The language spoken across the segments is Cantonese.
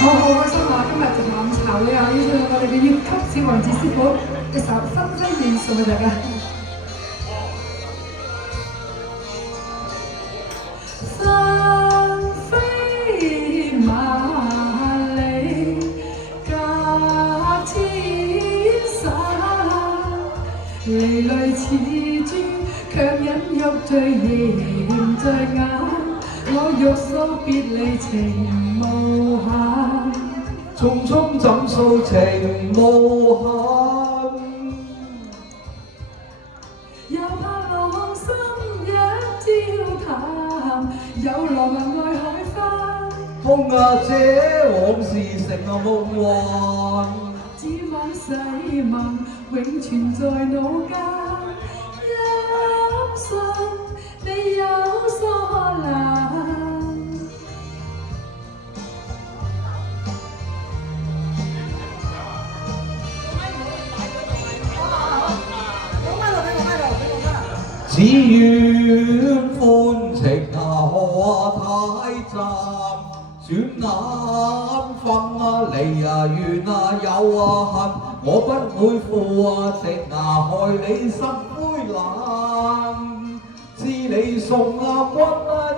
好開心啊！今日就咁潮咧啊！要唱我哋嘅粵曲小王子師傅一首《分飛燕》送俾大家。分飛萬里隔天山，離淚似珠，卻忍欲醉凝着眼。我欲訴別離情無限，匆匆怎訴情無限？又怕浪心一朝淡，有浪漫愛海翻。風啊，這往事成夢幻，只望細聞永存在腦間。一信你有疏懶。只願歡情何太暫，轉眼分離緣有恨，我不會負情害你心灰冷，知你送君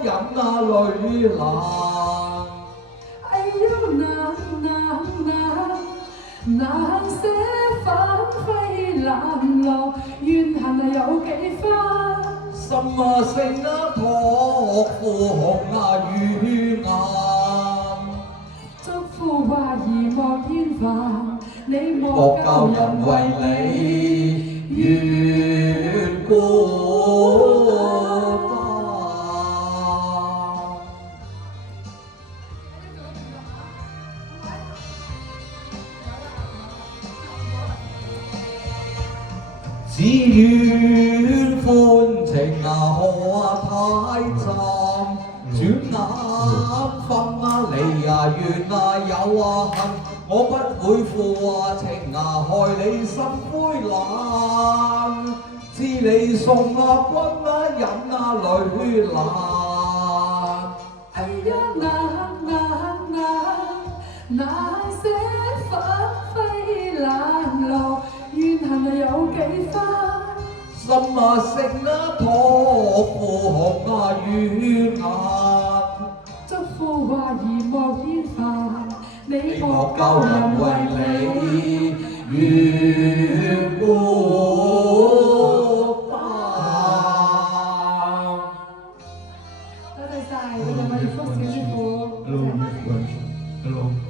忍淚難。哎呦難捨紛飛冷落，怨恨有幾番。心聲託付紅與顏，祝福話兒莫厭煩，你莫教人為你願孤單。只願歡情何太暫，轉眼分離緣有恨，我不會負情害你心灰冷，知你送君忍淚難。哎呀難捨紛飛冷落，怨恨有幾番。心聲託付紅與顏，祝福話兒莫厭煩，你莫莫教人教人為為你願孤單。多謝晒，多謝我哋福士。